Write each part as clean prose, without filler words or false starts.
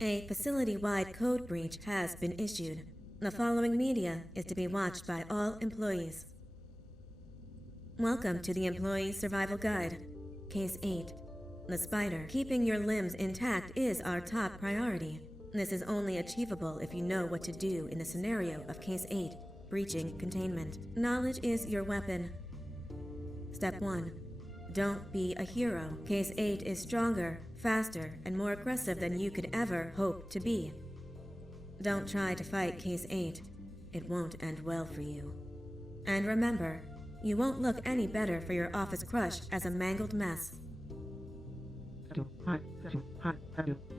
A facility-wide code breach has been issued. The following media is to be watched by all employees. Welcome to the Employee Survival Guide. Case 8. The spider. Keeping your limbs intact is our top priority. This is only achievable if you know what to do in the scenario of Case 8, breaching containment. Knowledge is your weapon. Step 1. Don't be a hero. Case 8 is stronger, faster, and more aggressive than you could ever hope to be. Don't try to fight Case 8. It won't end well for you. And remember, you won't look any better for your office crush as a mangled mess.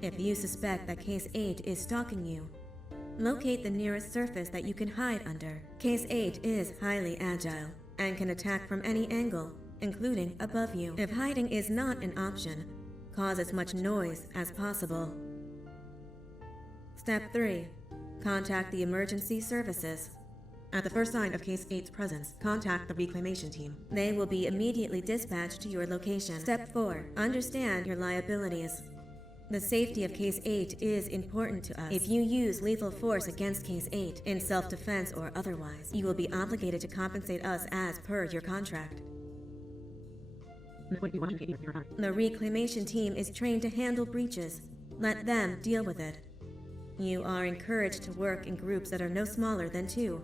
If you suspect that Case 8 is stalking you, locate the nearest surface that you can hide under. Case 8 is highly agile and can attack from any angle, including above you. If hiding is not an option, cause as much noise as possible. Step 3. Contact the emergency services. At the first sign of Case 8's presence, contact the reclamation team. They will be immediately dispatched to your location. Step 4. Understand your liabilities. The safety of Case 8 is important to us. If you use lethal force against Case 8, in self-defense or otherwise, you will be obligated to compensate us as per your contract. The reclamation team is trained to handle breaches. Let them deal with it. You are encouraged to work in groups that are no smaller than 2.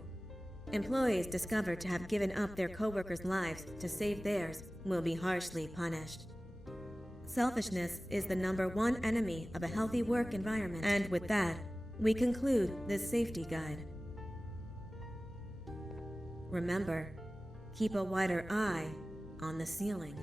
Employees discovered to have given up their coworkers' lives to save theirs will be harshly punished. Selfishness is the #1 enemy of a healthy work environment. And with that, we conclude this safety guide. Remember, keep a wider eye on the ceiling.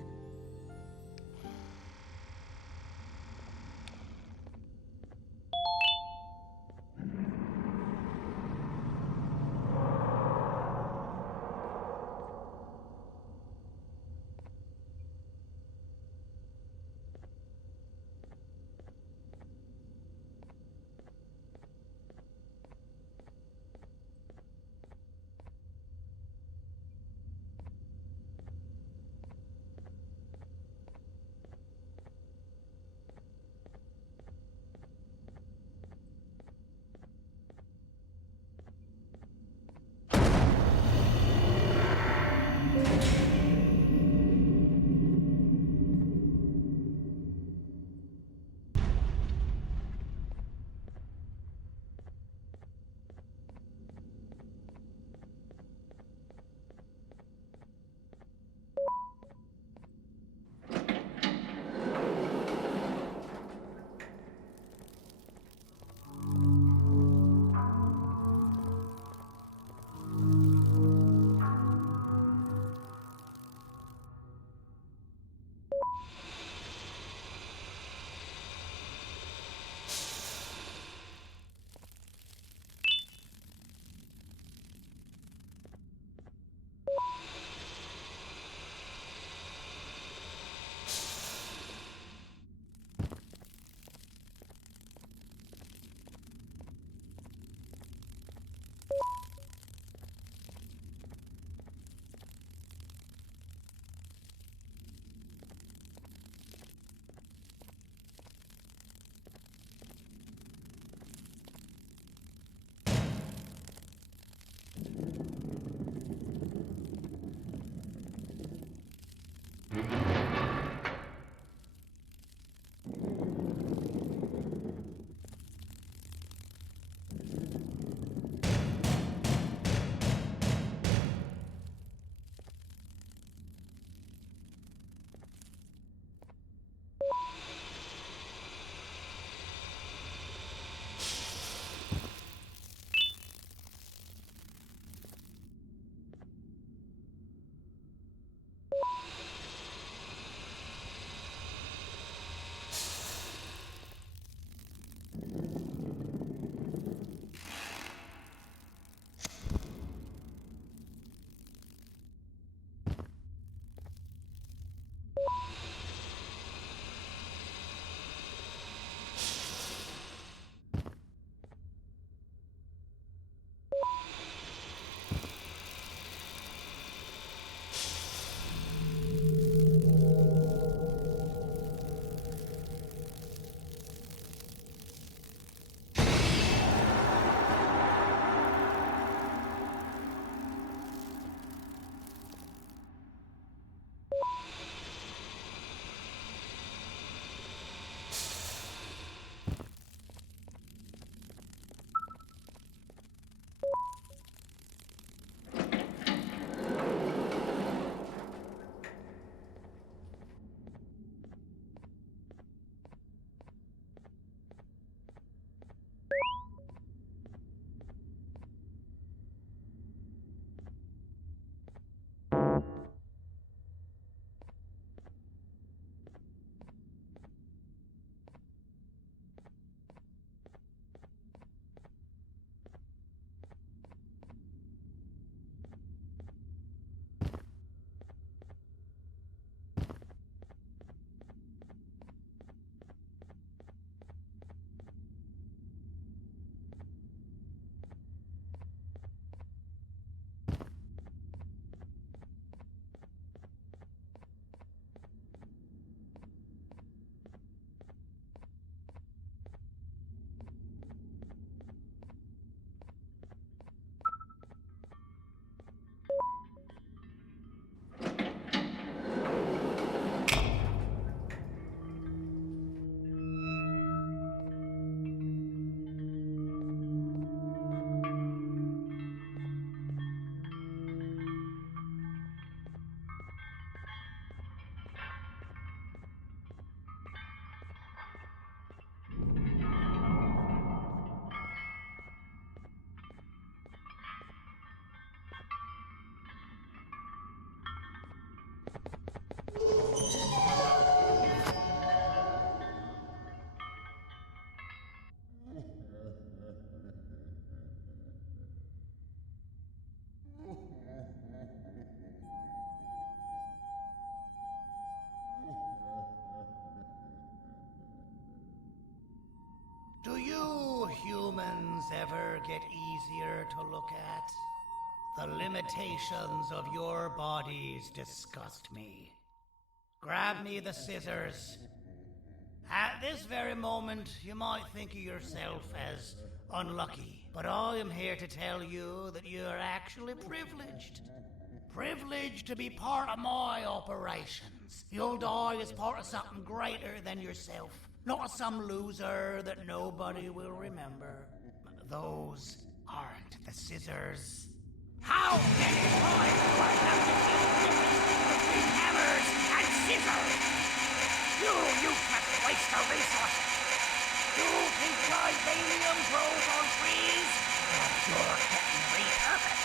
The limitations of your bodies disgust me. Grab me the scissors. At this very moment, you might think of yourself as unlucky, but I am here to tell you that you are actually privileged. Privileged to be part of my operations. You'll die as part of something greater than yourself, not as some loser that nobody will remember. Those aren't the scissors. How many times do I have to keep between hammers and scissors? You useless waste of resources! You think titanium grows on trees? You're getting repurposed.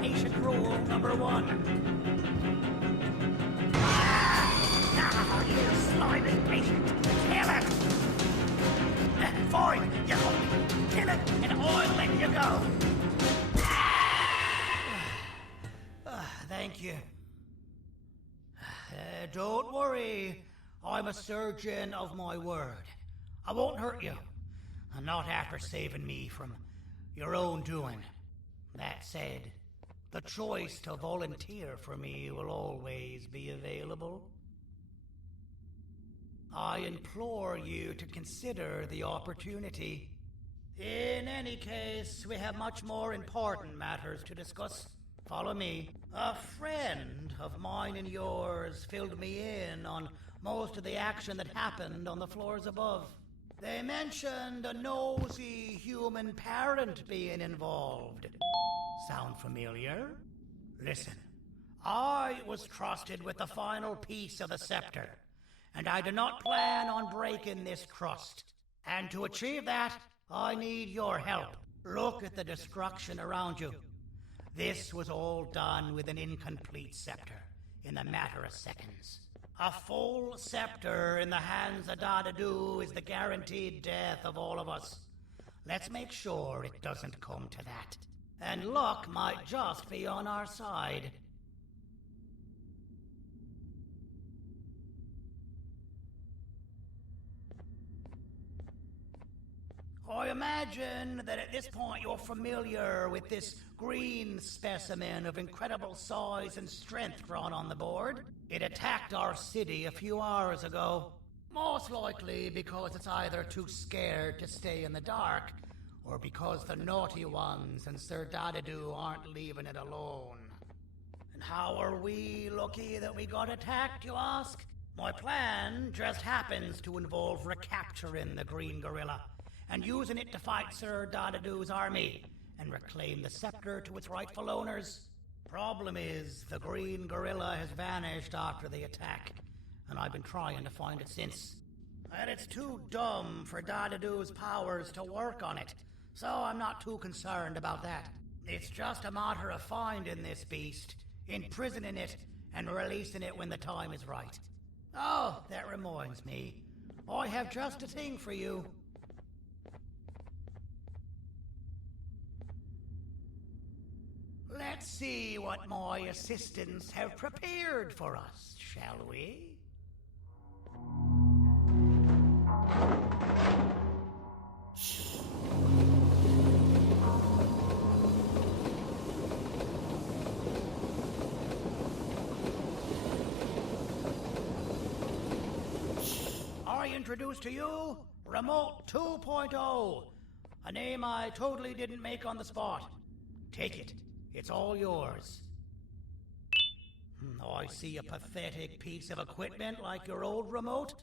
Patient rule number 1. You slimy patient! Kill it! Fine, you hold me. Kill it, and I'll let you go. Thank you. Don't worry. I'm a surgeon of my word. I won't hurt you. Not after saving me from your own doing. That said, the choice to volunteer for me will always be available. I implore you to consider the opportunity. In any case, we have much more important matters to discuss. Follow me. A friend of mine and yours filled me in on most of the action that happened on the floors above. They mentioned a nosy human parent being involved. Sound familiar? Listen, I was trusted with the final piece of the scepter, and I do not plan on breaking this trust. And to achieve that, I need your help. Look at the destruction around you. This was all done with an incomplete scepter, in a matter of seconds. A full scepter in the hands of Dadadu is the guaranteed death of all of us. Let's make sure it doesn't come to that. And luck might just be on our side. I imagine that at this point you're familiar with this green specimen of incredible size and strength drawn on the board. It attacked our city a few hours ago. Most likely because it's either too scared to stay in the dark, or because the naughty ones and Sir Dadadoo aren't leaving it alone. And how are we lucky that we got attacked, you ask? My plan just happens to involve recapturing the green gorilla and using it to fight Sir Dadadoo's army and reclaim the scepter to its rightful owners. Problem is, the green gorilla has vanished after the attack, and I've been trying to find it since. And it's too dumb for Dadadoo's powers to work on it, so I'm not too concerned about that. It's just a matter of finding this beast, imprisoning it, and releasing it when the time is right. Oh, that reminds me. I have just a thing for you. Let's see what my assistants have prepared for us, shall we? I introduce to you Remote 2.0, a name I totally didn't make on the spot. Take it. It's all yours. I see a pathetic piece of equipment like your old remote,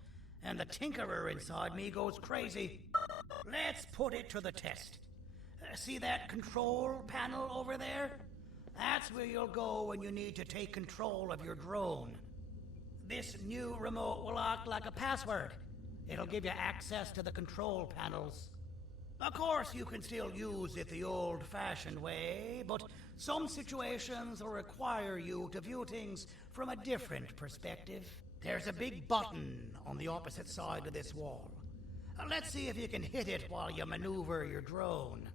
and the tinkerer inside me goes crazy. Let's put it to the test. See that control panel over there? That's where you'll go when you need to take control of your drone. This new remote will act like a password. It'll give you access to the control panels. Of course, you can still use it the old-fashioned way, but some situations will require you to view things from a different perspective. There's a big button on the opposite side of this wall. Let's see if you can hit it while you maneuver your drone.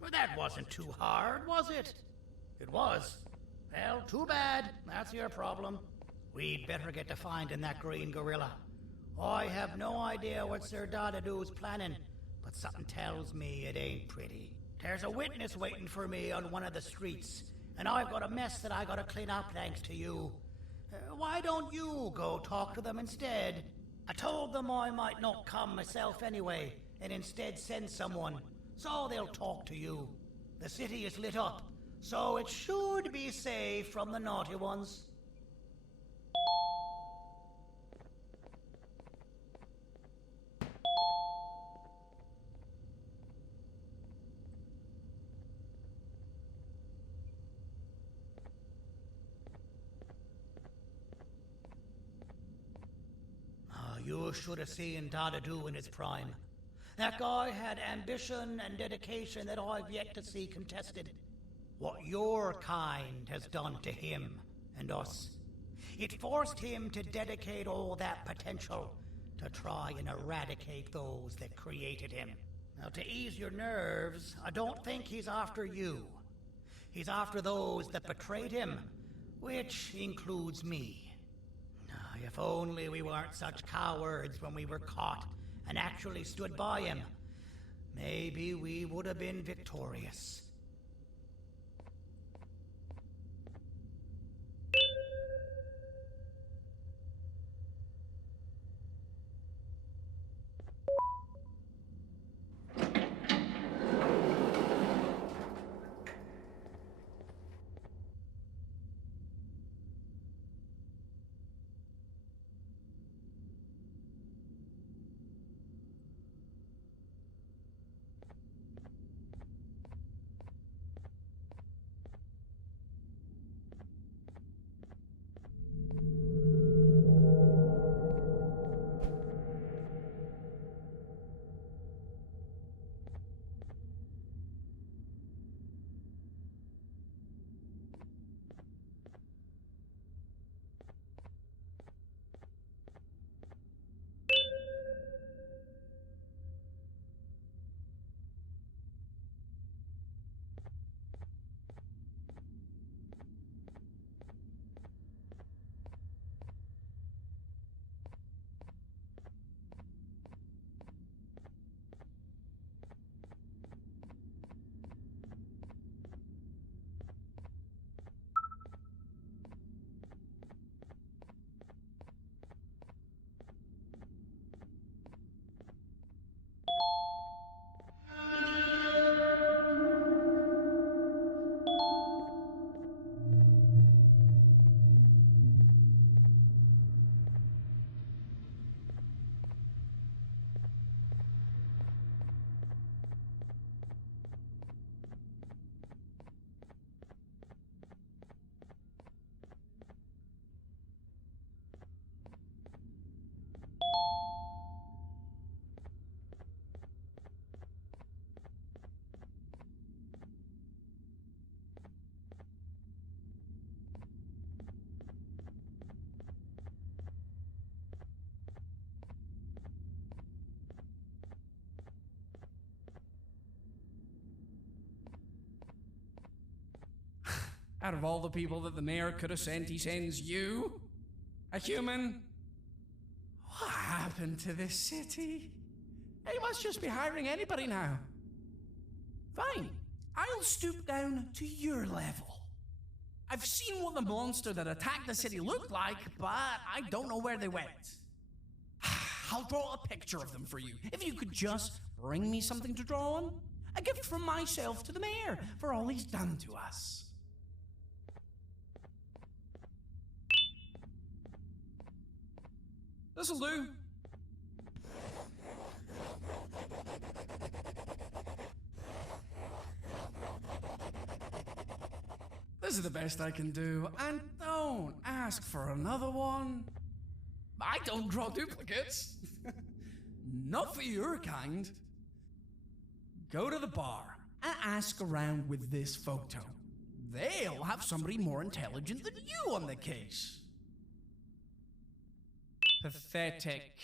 Well, that wasn't too hard, was it? It was. Well, too bad. That's your problem. We'd better get to finding that green gorilla. I have no idea what Sir Dadadoo's planning, but something tells me it ain't pretty. There's a witness waiting for me on one of the streets, and I've got a mess that I gotta clean up thanks to you. Why don't you go talk to them instead? I told them I might not come myself anyway, and instead send someone, so they'll talk to you. The city is lit up, so it should be safe from the naughty ones. You should have seen Dadadoo in his prime. That guy had ambition and dedication that I've yet to see contested. What your kind has done to him and us. It forced him to dedicate all that potential to try and eradicate those that created him. Now, to ease your nerves, I don't think he's after you. He's after those that betrayed him, which includes me. If only we weren't such cowards when we were caught and actually stood by him, maybe we would have been victorious. Out of all the people that the mayor could have sent, he sends you? A human? What happened to this city? He must just be hiring anybody now. Fine, I'll stoop down to your level. I've seen what the monster that attacked the city looked like, but I don't know where they went. I'll draw a picture of them for you, if you could just bring me something to draw on. A gift from myself to the mayor for all he's done to us. This'll do. This is the best I can do, and don't ask for another one. I don't draw duplicates. Not for your kind. Go to the bar and ask around with this photo. They'll have somebody more intelligent than you on the case. Pathetic.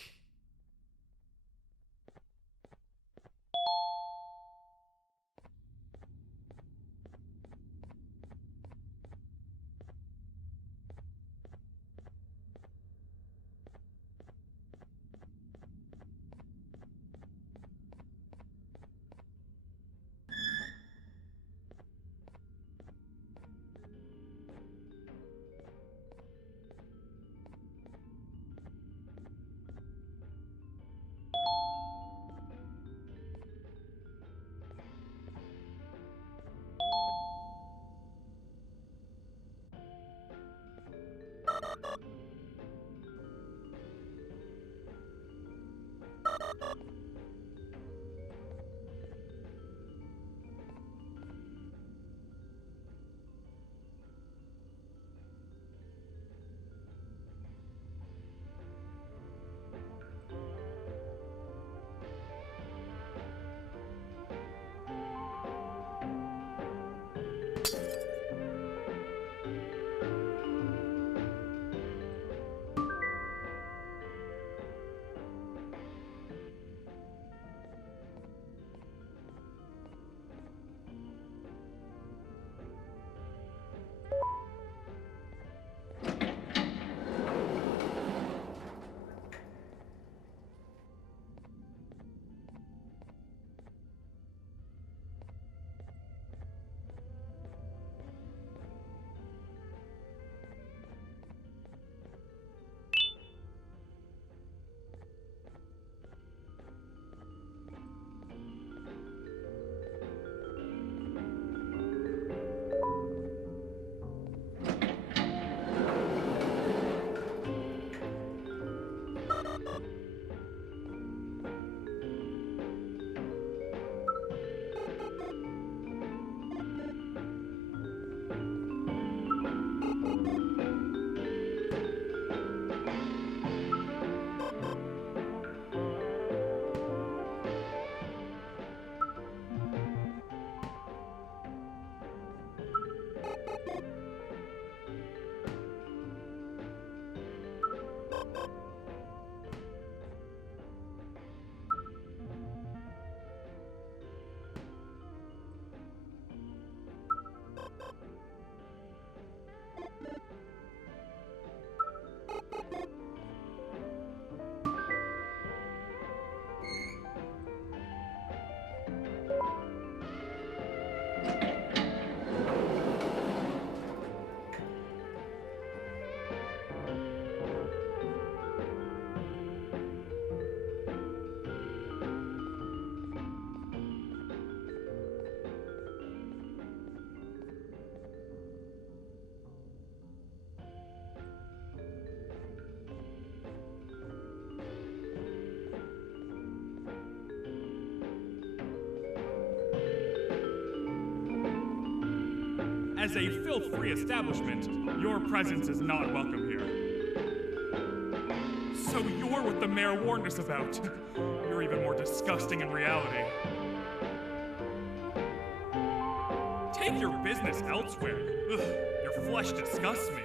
As a filth-free establishment, your presence is not welcome here. So you're what the mayor warned us about. You're even more disgusting in reality. Take your business elsewhere. Ugh, your flesh disgusts me.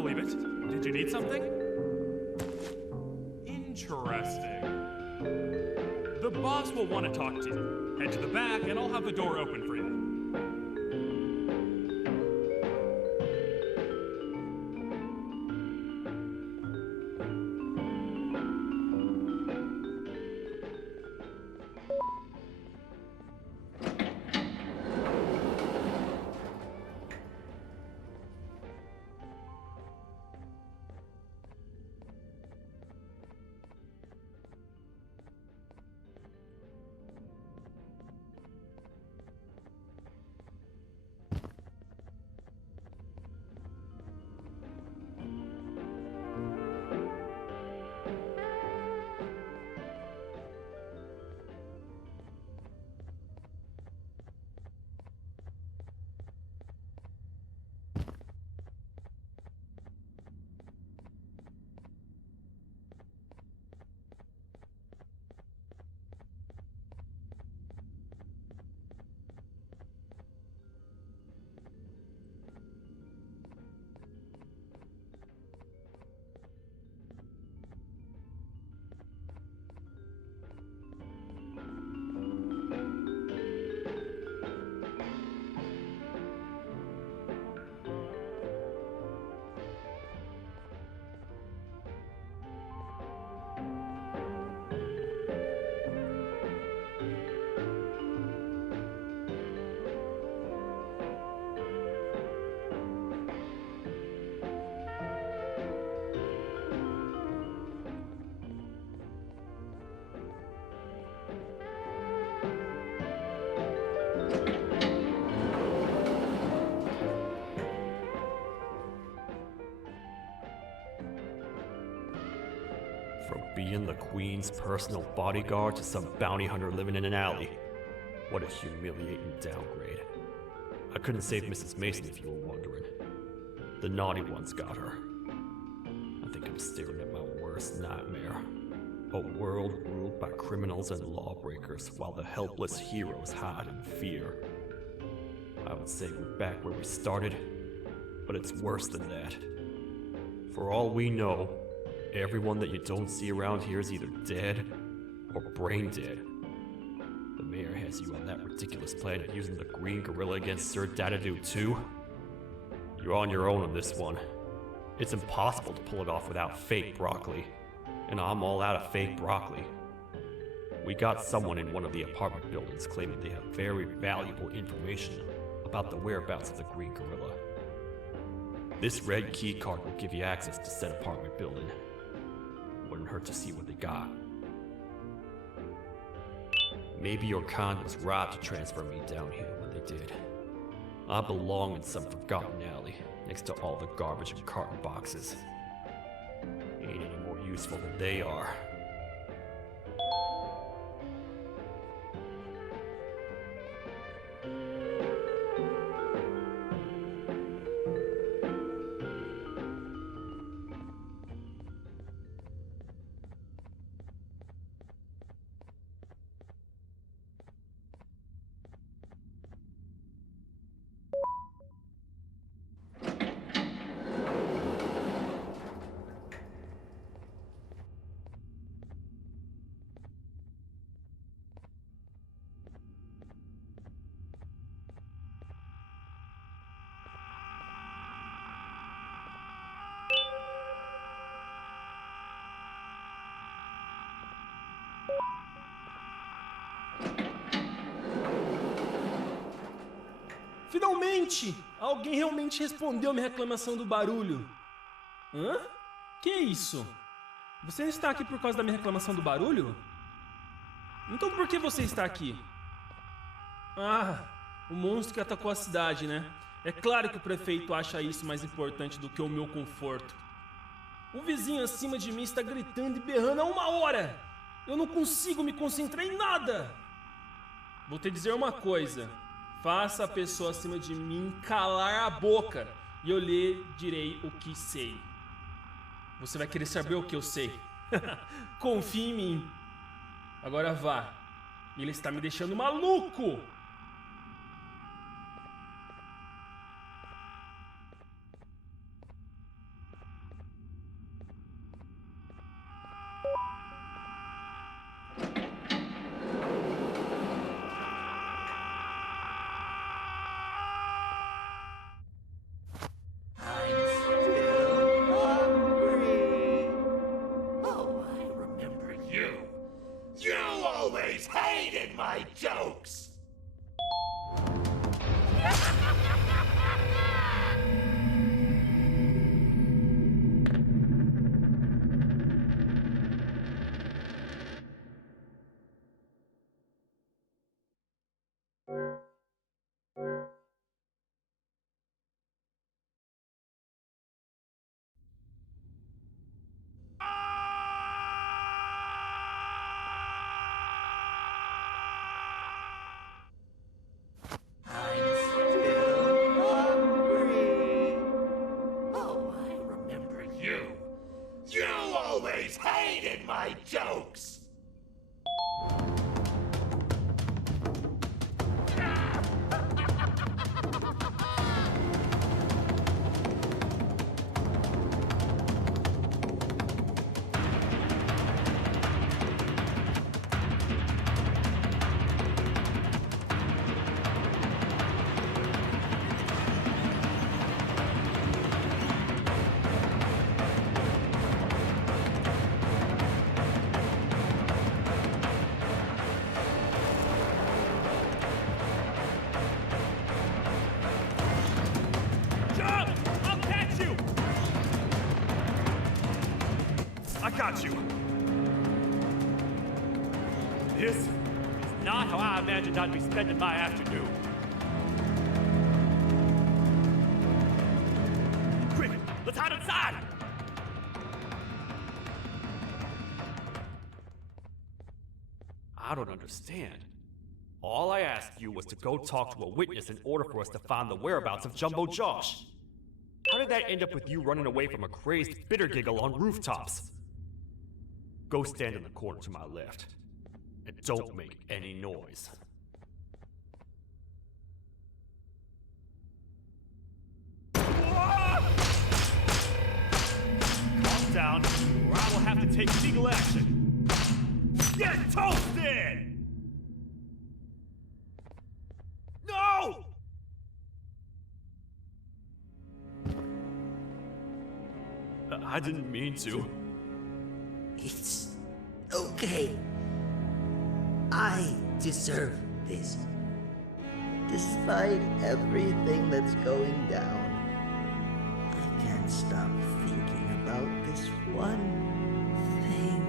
believe it. Did you need something? Interesting. The boss will want to talk to you. Head to the back and I'll have the door open for you. From being the Queen's personal bodyguard to some bounty hunter living in an alley. What a humiliating downgrade. I couldn't save Mrs. Mason if you were wondering. The naughty ones got her. I think I'm staring at my worst nightmare. A world ruled by criminals and lawbreakers while the helpless heroes hide in fear. I would say we're back where we started, but it's worse than that. For all we know, everyone that you don't see around here is either dead or brain dead. The mayor has you on that ridiculous plan of using the green gorilla against Sir Dadadoo too? You're on your own on this one. It's impossible to pull it off without fake broccoli, and I'm all out of fake broccoli. We got someone in one of the apartment buildings claiming they have very valuable information about the whereabouts of the green gorilla. This red key card will give you access to said apartment building. Wouldn't hurt to see what they got. Maybe your kind was right to transfer me down here when they did. I belong in some forgotten alley, next to all the garbage and carton boxes. Ain't any more useful than they are. Finalmente! Alguém realmente respondeu minha reclamação do barulho. Hã? Que isso? Você está aqui por causa da minha reclamação do barulho? Então por que você está aqui? Ah, o monstro que atacou a cidade, né? É claro que o prefeito acha isso mais importante do que o meu conforto. O vizinho acima de mim está gritando e berrando há 1 hora! Eu não consigo me concentrar em nada! Vou te dizer uma coisa. Faça a pessoa acima de mim calar a boca e eu lhe direi o que sei. Você vai querer saber o que eu sei? Confie em mim. Agora vá. Ele está me deixando maluco! my jokes! Hated my jokes! I got you. This is not how I imagined I'd be spending my afternoon. Quick, let's hide inside! I don't understand. All I asked you was to go talk to a witness in order for us to find the whereabouts of Jumbo Josh. How did that end up with you running away from a crazed bitter giggle on rooftops? Go stand in the corner to my left, and don't make any noise. Calm down, or I will have to take legal action. Get toasted! No! I didn't mean to. It's okay. I deserve this. Despite everything that's going down, I can't stop thinking about this one thing.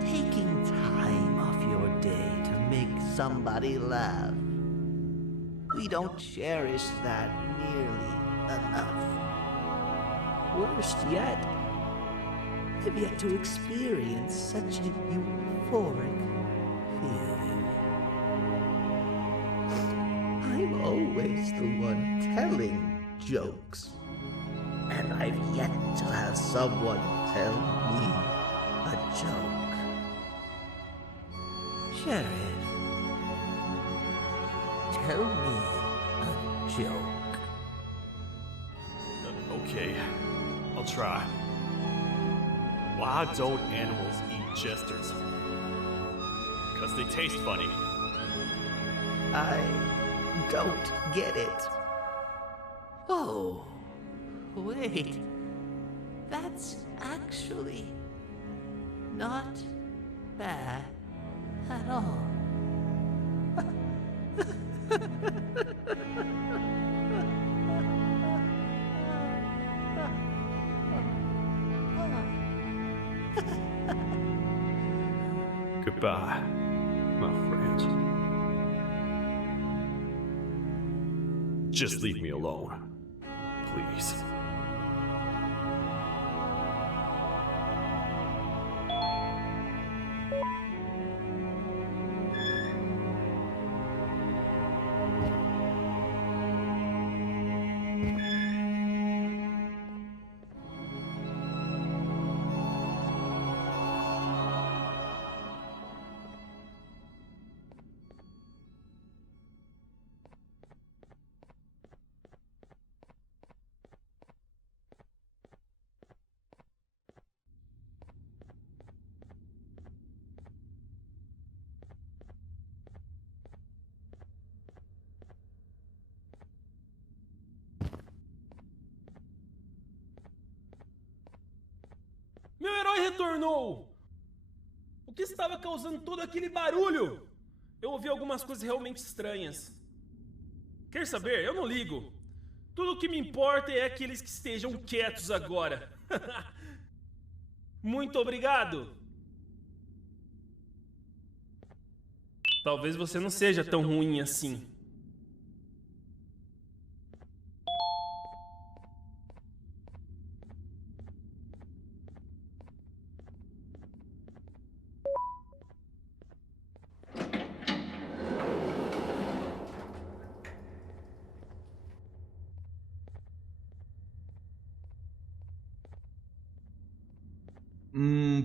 Taking time off your day to make somebody laugh. We don't cherish that nearly enough. Worst yet, I've yet to experience such a euphoric feeling. I'm always the one telling jokes, and I've yet to have someone tell me a joke. Sheriff, tell me a joke. Okay, I'll try. Why don't animals eat jesters? Because they taste funny. I don't get it. Oh, wait. That's actually not bad at all. Goodbye, my friend. Just leave me alone, please. Meu herói retornou! O que estava causando todo aquele barulho? Eu ouvi algumas coisas realmente estranhas. Quer saber? Eu não ligo. Tudo o que me importa é aqueles que estejam quietos agora. Muito obrigado. Talvez você não seja tão ruim assim.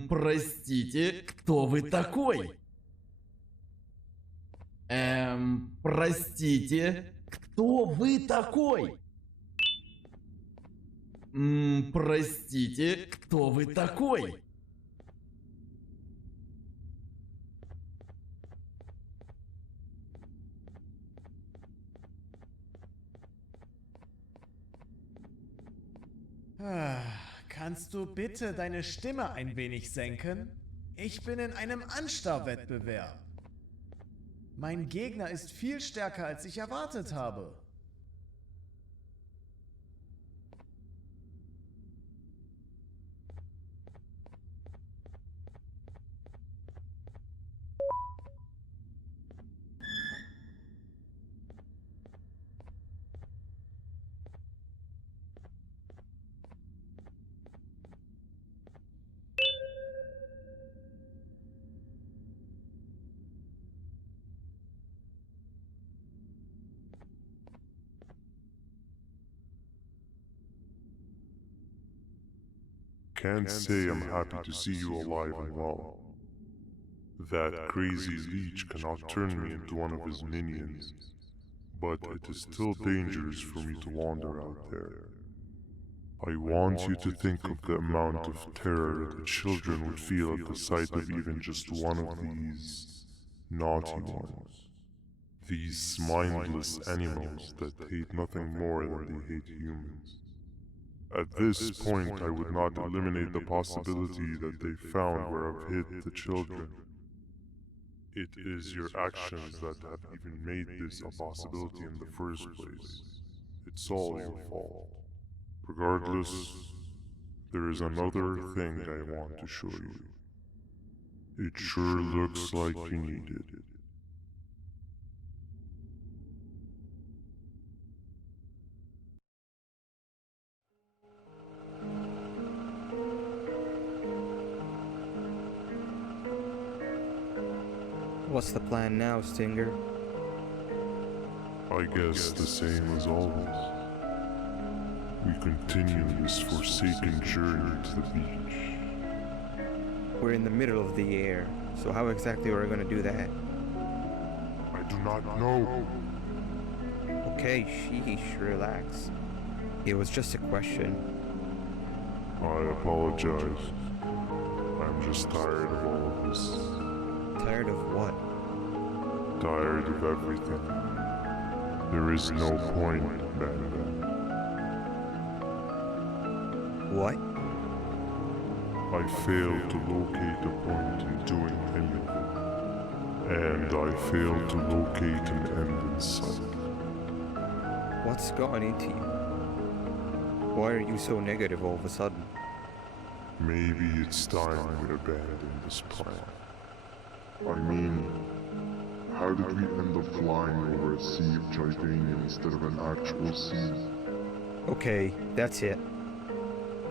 Простите, кто вы такой? Простите, кто вы такой? Простите, кто вы такой? Kannst du bitte deine Stimme ein wenig senken? Ich bin in einem Anstarrwettbewerb. Mein Gegner ist viel stärker, als ich erwartet habe. Can't say I'm happy to see you alive and well. That crazy leech cannot turn me into one of his minions, but it is still dangerous for me to wander out there. I want you to think of the amount of terror that children would feel at the sight of even just one of these naughty ones. These mindless animals that hate nothing more than they hate humans. At this point, I would not eliminate the possibility that they found where I've hid the children. It is your actions that have even made this a possibility in the first place. It's all your fault. Regardless, there is another thing I want to show you. It sure looks like you need it. What's the plan now, Stinger? I guess the same as always. We continue this forsaken journey to the beach. We're in the middle of the air, so how exactly are we gonna do that? I do not know. Okay, sheesh, relax. It was just a question. I apologize. I'm just tired of all of this. Tired of what? Tired of everything. There is no point, BanBan. What? I failed to locate a point in doing anything. And I failed to locate an end in sight. What's gotten into you? Why are you so negative all of a sudden? Maybe it's time we abandon this plan. I mean, how did we end up flying over a sea of Jordania instead of an actual sea? Okay, that's it.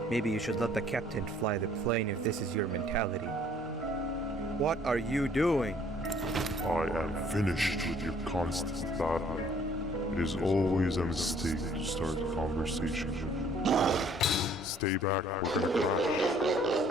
Maybe you should let the captain fly the plane if this is your mentality. What are you doing? I am finished with your constant battling. It is always a mistake to start a conversation. Stay back, we're gonna crash.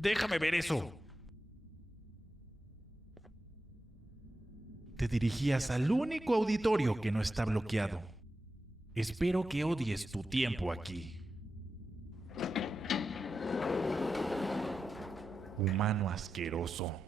Déjame ver eso. Te dirigías al único auditorio que no está bloqueado. Espero que odies tu tiempo aquí. Humano asqueroso.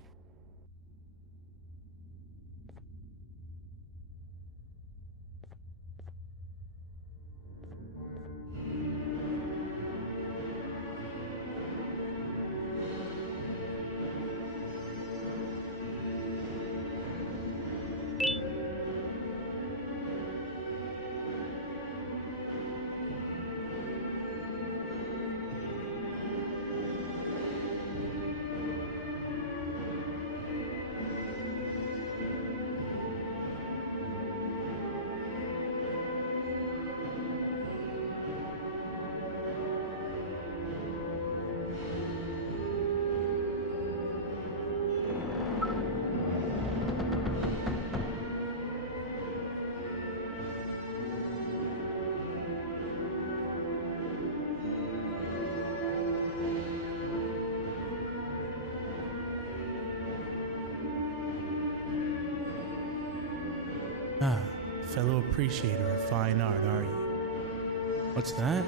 Ah, fellow appreciator of fine art, are you? What's that?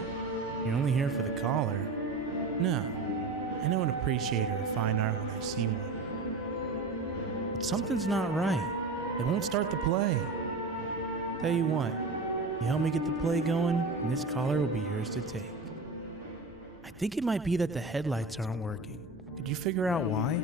You're only here for the collar. No, I know an appreciator of fine art when I see one. But something's not right. They won't start the play. Tell you what, you help me get the play going, and this collar will be yours to take. I think it might be that the headlights aren't working. Could you figure out why?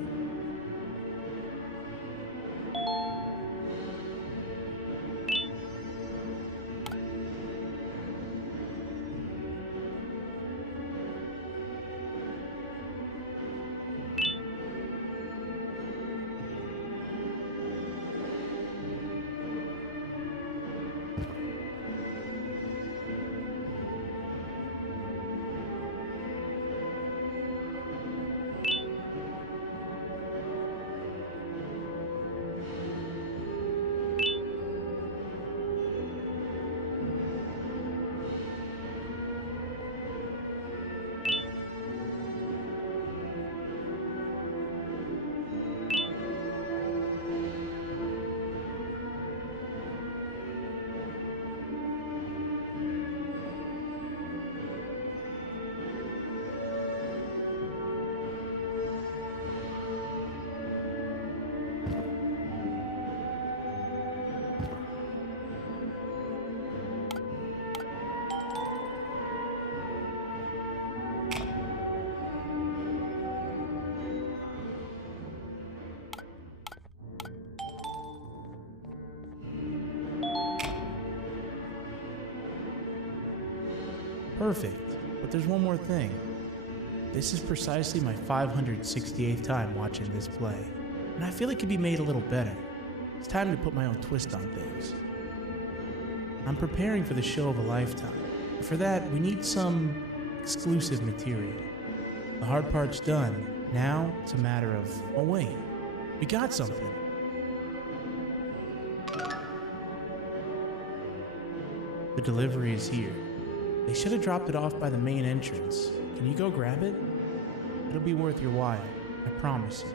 Perfect, but there's one more thing. This is precisely my 568th time watching this play, and I feel it could be made a little better. It's time to put my own twist on things. I'm preparing for the show of a lifetime, and for that we need some exclusive material. The hard part's done. Now it's a matter of, oh wait, we got something. The delivery is here. They should have dropped it off by the main entrance. Can you go grab it? It'll be worth your while, I promise you.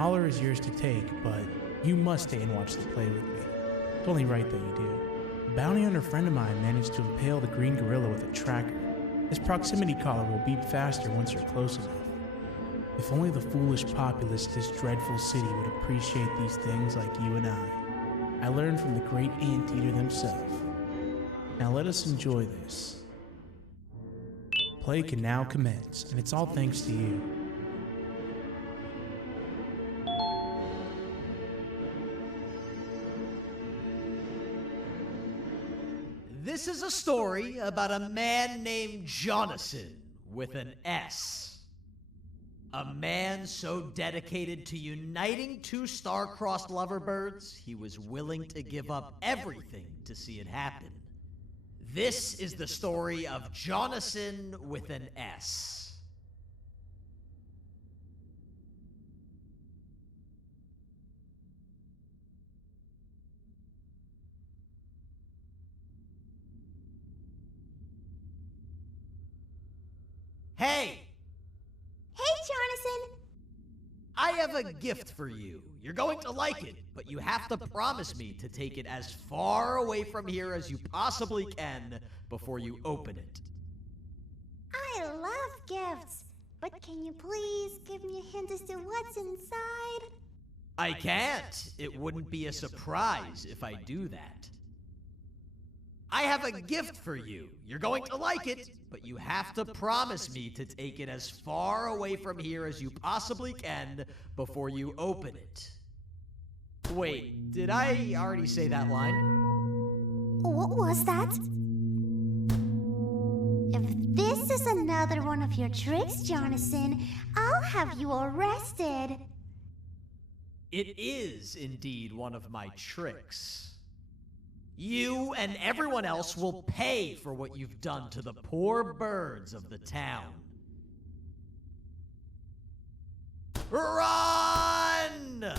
collar is yours to take, but you must stay and watch the play with me. It's only right that you do. A bounty hunter friend of mine managed to impale the green gorilla with a tracker. This proximity collar will beep faster once you're close enough. If only the foolish populace of this dreadful city would appreciate these things like you and I learned from the great anteater themselves. Now let us enjoy this. Play can now commence, and it's all thanks to you. This is a story about a man named Jonathan with an S. A man so dedicated to uniting two star-crossed loverbirds, he was willing to give up everything to see it happen. This is the story of Jonathan with an S. Hey! Hey, Jonathan! I have a gift for you. You're going to like it, but you have to promise me to take it as far away from here as you possibly can before you open it. I love gifts, but can you please give me a hint as to what's inside? I can't. It wouldn't be a surprise if I do that. I have a gift for you. You're going to like it, but you have to promise me to take it as far away from here as you possibly can before you open it. Wait, did I already say that line? What was that? If this is another one of your tricks, Jonathan, I'll have you arrested. It is indeed one of my tricks. You and everyone else will pay for what you've done to the poor birds of the town. Run!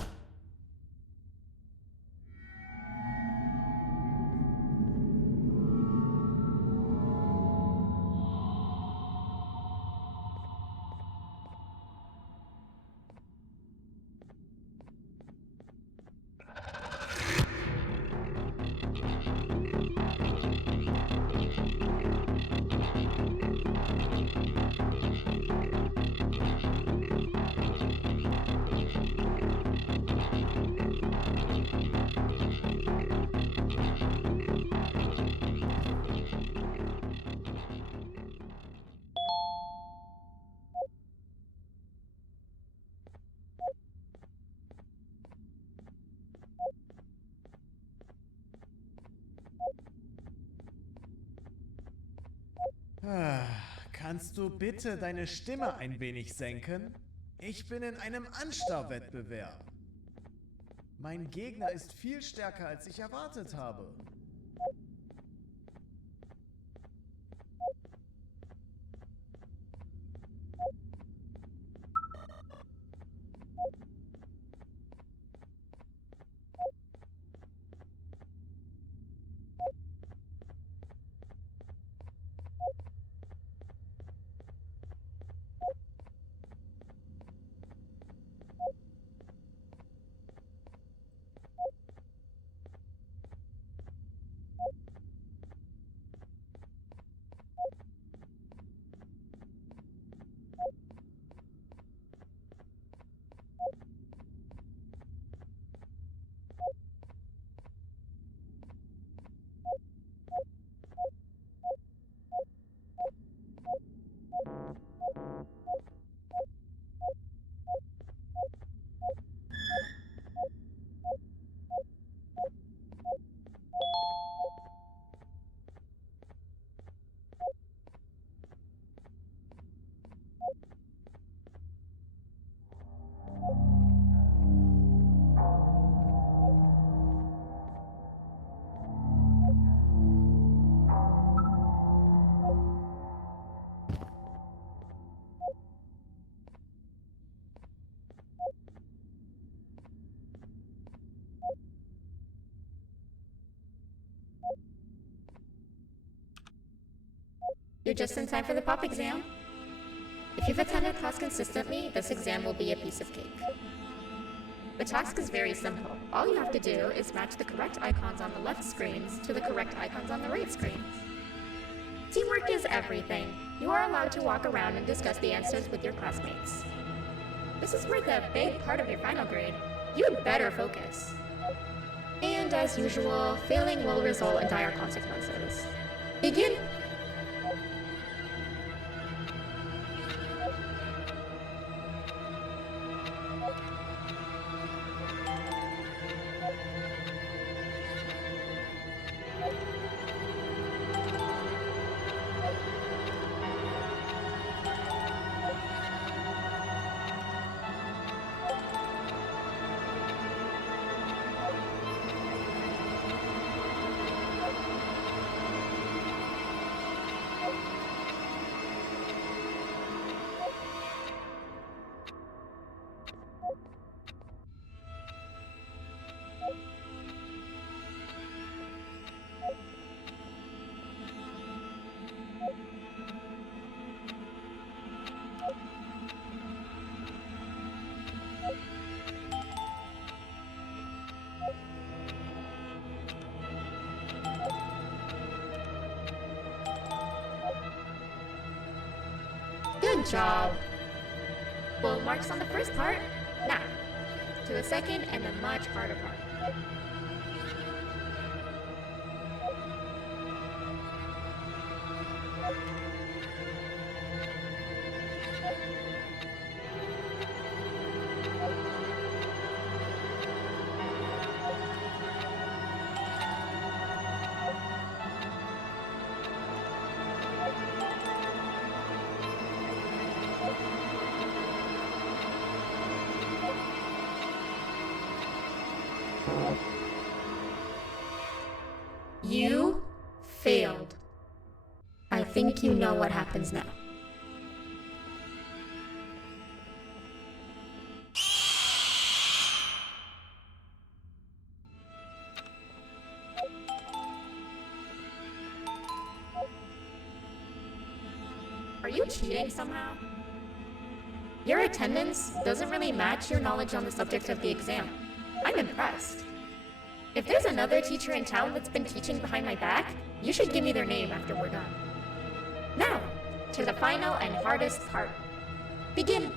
Kannst du bitte deine Stimme ein wenig senken? Ich bin in einem Anstarrwettbewerb. Mein Gegner ist viel stärker, als ich erwartet habe. You're just in time for the pop exam. If you've attended class consistently, this exam will be a piece of cake. The task is very simple. All you have to do is match the correct icons on the left screens to the correct icons on the right screens. Teamwork is everything. You are allowed to walk around and discuss the answers with your classmates. This is worth a big part of your final grade. You'd better focus. And as usual, failing will result in dire consequences. Begin! Good job! Full marks on the first part. Now, to the second and the much harder part. You failed. I think you know what happens now. Are you cheating somehow? Your attendance doesn't really match your knowledge on the subject of the exam. I'm impressed. If there's another teacher in town that's been teaching behind my back, you should give me their name after we're done. Now, to the final and hardest part. Begin!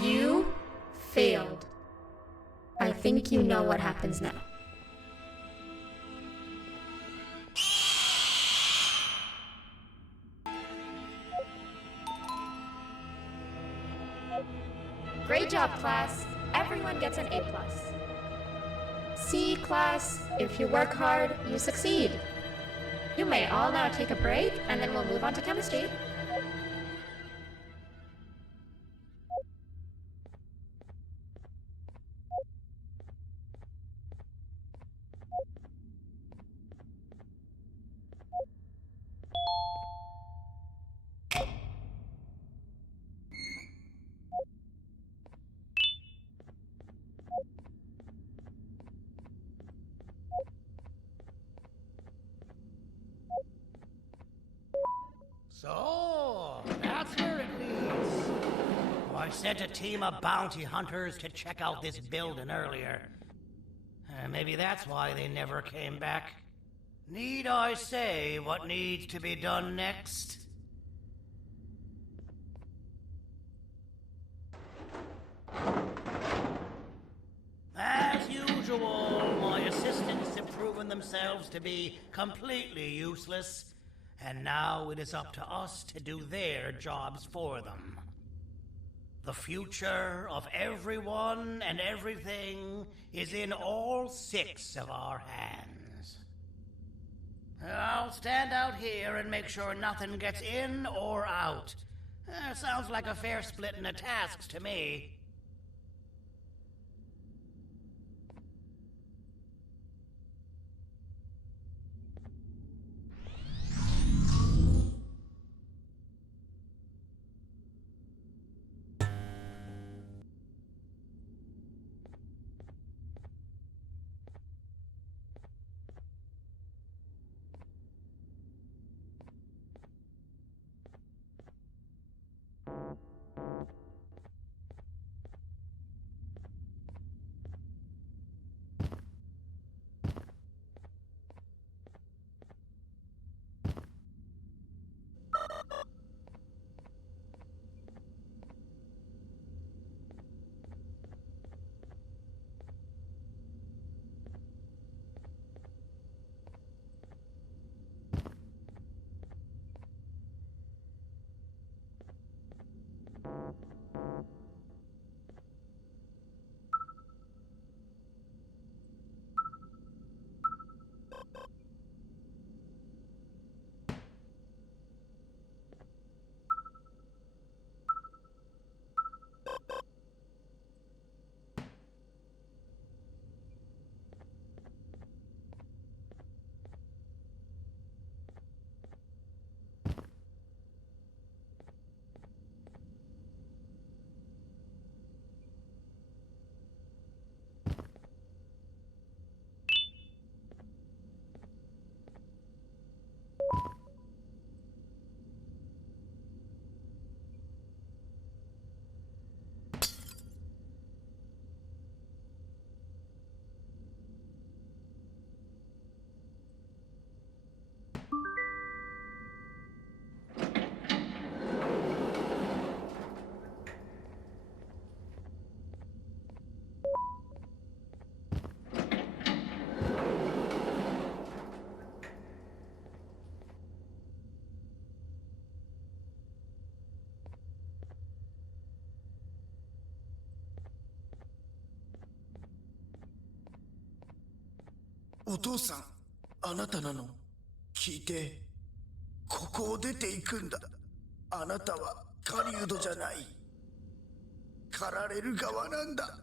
You failed. I think you know what happens now. Great job, class. Everyone gets an A+. See, class, if you work hard, you succeed. You may all now take a break, and then we'll move on to chemistry. sent a team of bounty hunters to check out this building earlier. Maybe that's why they never came back. Need I say what needs to be done next? As usual, my assistants have proven themselves to be completely useless, and now it is up to us to do their jobs for them. The future of everyone and everything is in all 6 of our hands. I'll stand out here and make sure nothing gets in or out. Sounds like a fair splitting of tasks to me.お父さん、あなたなの？聞いて、ここを出ていくんだ。あなたは狩人じゃない。狩られる側なんだ。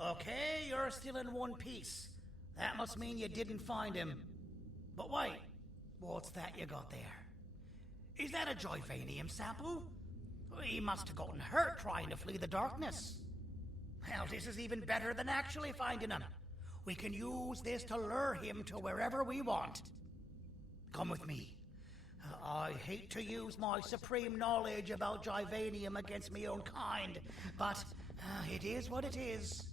Okay, you're still in one piece. That must mean you didn't find him. But wait, what's that you got there? Is that a Joyvanium sample? He must have gotten hurt trying to flee the darkness. Well, this is even better than actually finding him. We can use this to lure him to wherever we want. Come with me. I hate to use my supreme knowledge about Joyvanium against my own kind, but it is what it is.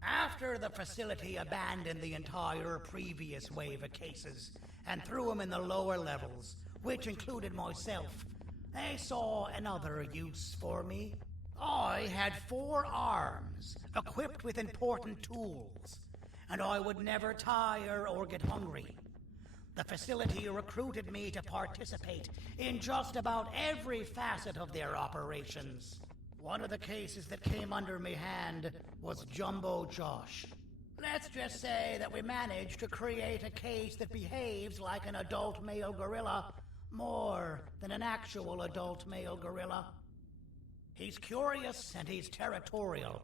After the facility abandoned the entire previous wave of cases and threw them in the lower levels, which included myself, they saw another use for me. I had 4 arms, equipped with important tools, and I would never tire or get hungry. The facility recruited me to participate in just about every facet of their operations. One of the cases that came under me hand was Jumbo Josh. Let's just say that we managed to create a case that behaves like an adult male gorilla, more than an actual adult male gorilla. He's curious and he's territorial.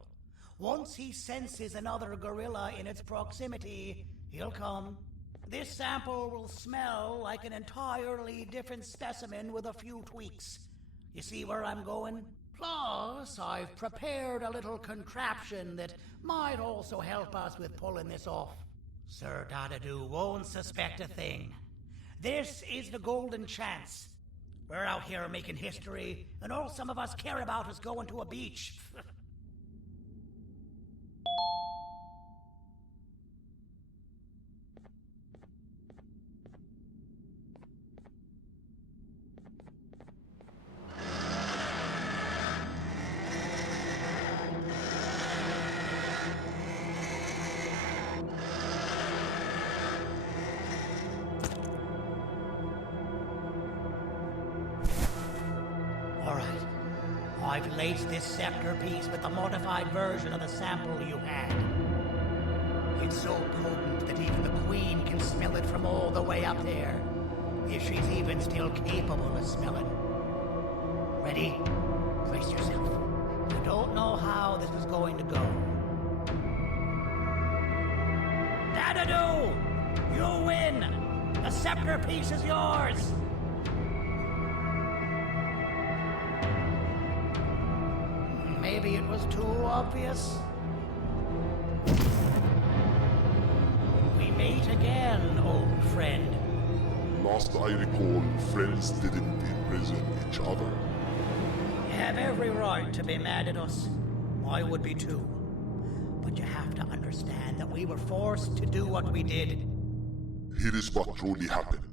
Once he senses another gorilla in its proximity, he'll come. This sample will smell like an entirely different specimen with a few tweaks. You see where I'm going? Plus, I've prepared a little contraption that might also help us with pulling this off. Sir Dadadoo won't suspect a thing. This is the golden chance. We're out here making history, and all some of us care about is going to a beach. I've laced this scepter piece with the modified version of the sample you had. It's so potent that even the Queen can smell it from all the way up there, if she's even still capable of smelling. Ready? Brace yourself. You don't know how this is going to go. Dadadoo! You win! The scepter piece is yours! Maybe it was too obvious. We meet again, old friend. Last I recall, friends didn't imprison each other. You have every right to be mad at us. I would be too. But you have to understand that we were forced to do what we did. Here is what truly happened.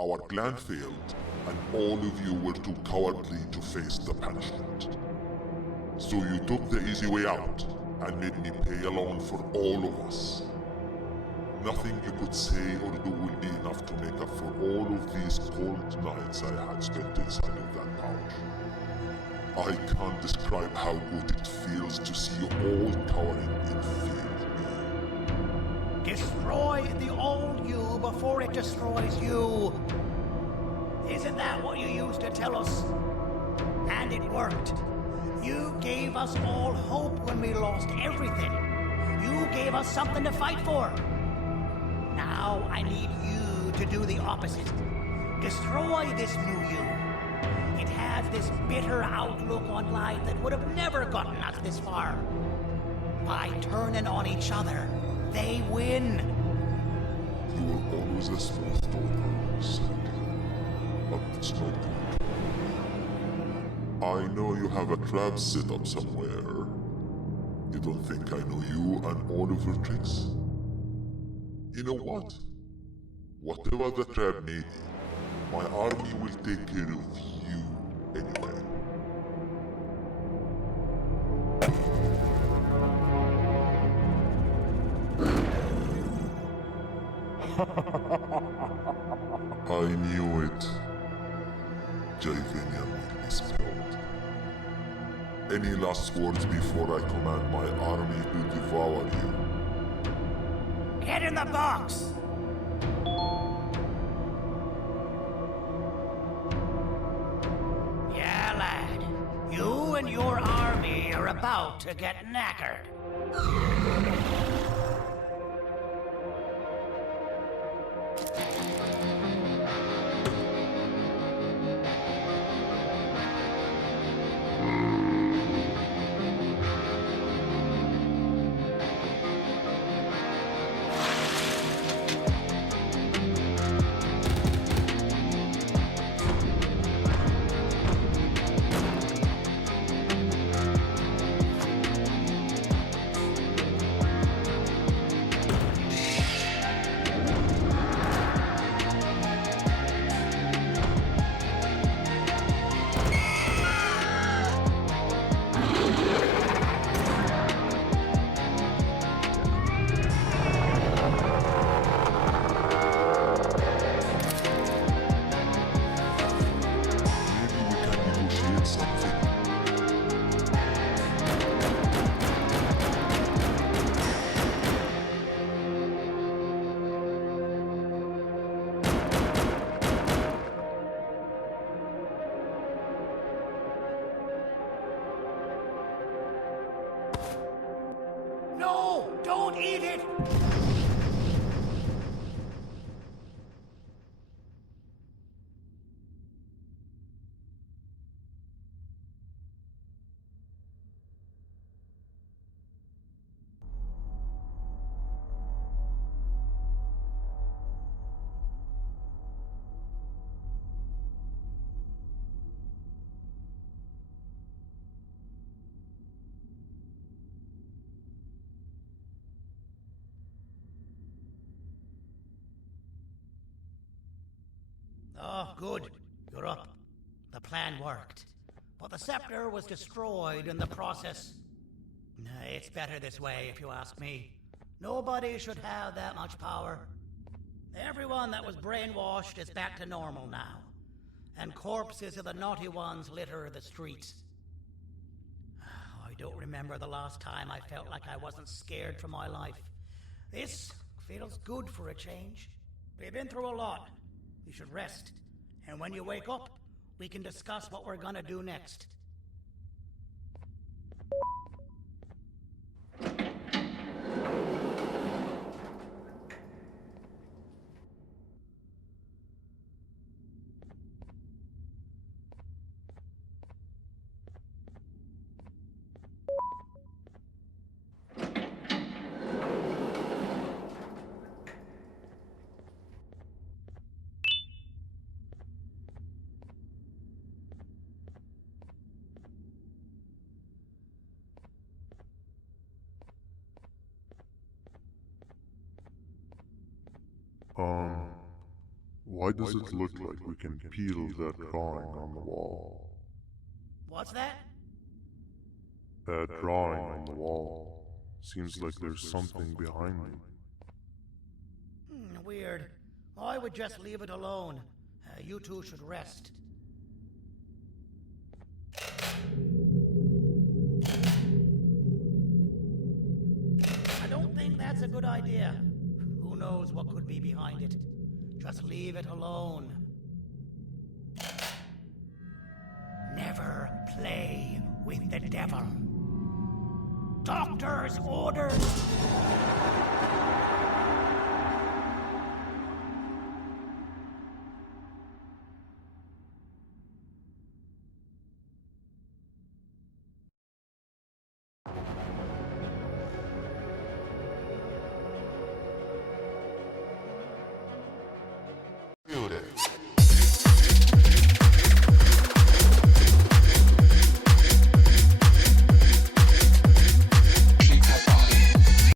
Our plan failed, and all of you were too cowardly to face the punishment. So you took the easy way out, and made me pay alone for all of us. Nothing you could say or do will be enough to make up for all of these cold nights I had spent inside of that pouch. I can't describe how good it feels to see you all cowering in fear of me. Destroy the old you before it destroys you. Isn't that what you used to tell us? And it worked. You gave us all hope when we lost everything. You gave us something to fight for. Now I need you to do the opposite. Destroy this new you. It has this bitter outlook on life that would have never gotten us this far. By turning on each other, they win. You were always a smooth talker, Sandy. But it's no good. I know you have a trap set up somewhere. You don't think I know you and all of your tricks? You know what? Whatever the trap may be, my army will take care of you anyway. I knew it. Javenia will be spelled. Any last words before I command my army to devour you? Get in the box! Yeah, lad. You and your army are about to get knackered. No! Don't eat it! Oh, good. You're up. The plan worked. But the scepter was destroyed in the process. It's better this way, if you ask me. Nobody should have that much power. Everyone that was brainwashed is back to normal now. And corpses of the naughty ones litter the streets. I don't remember the last time I felt like I wasn't scared for my life. This feels good for a change. We've been through a lot. You should rest. And when you wake up, we can discuss what we're gonna do next. Why does it look like we can peel that drawing on the wall? What's that? That drawing on the wall. Seems like there's something behind it. Weird. I would just leave it alone. You two should rest. I don't think that's a good idea. Who knows what could be behind it? Just leave it alone. Never play with the devil. Doctor's orders!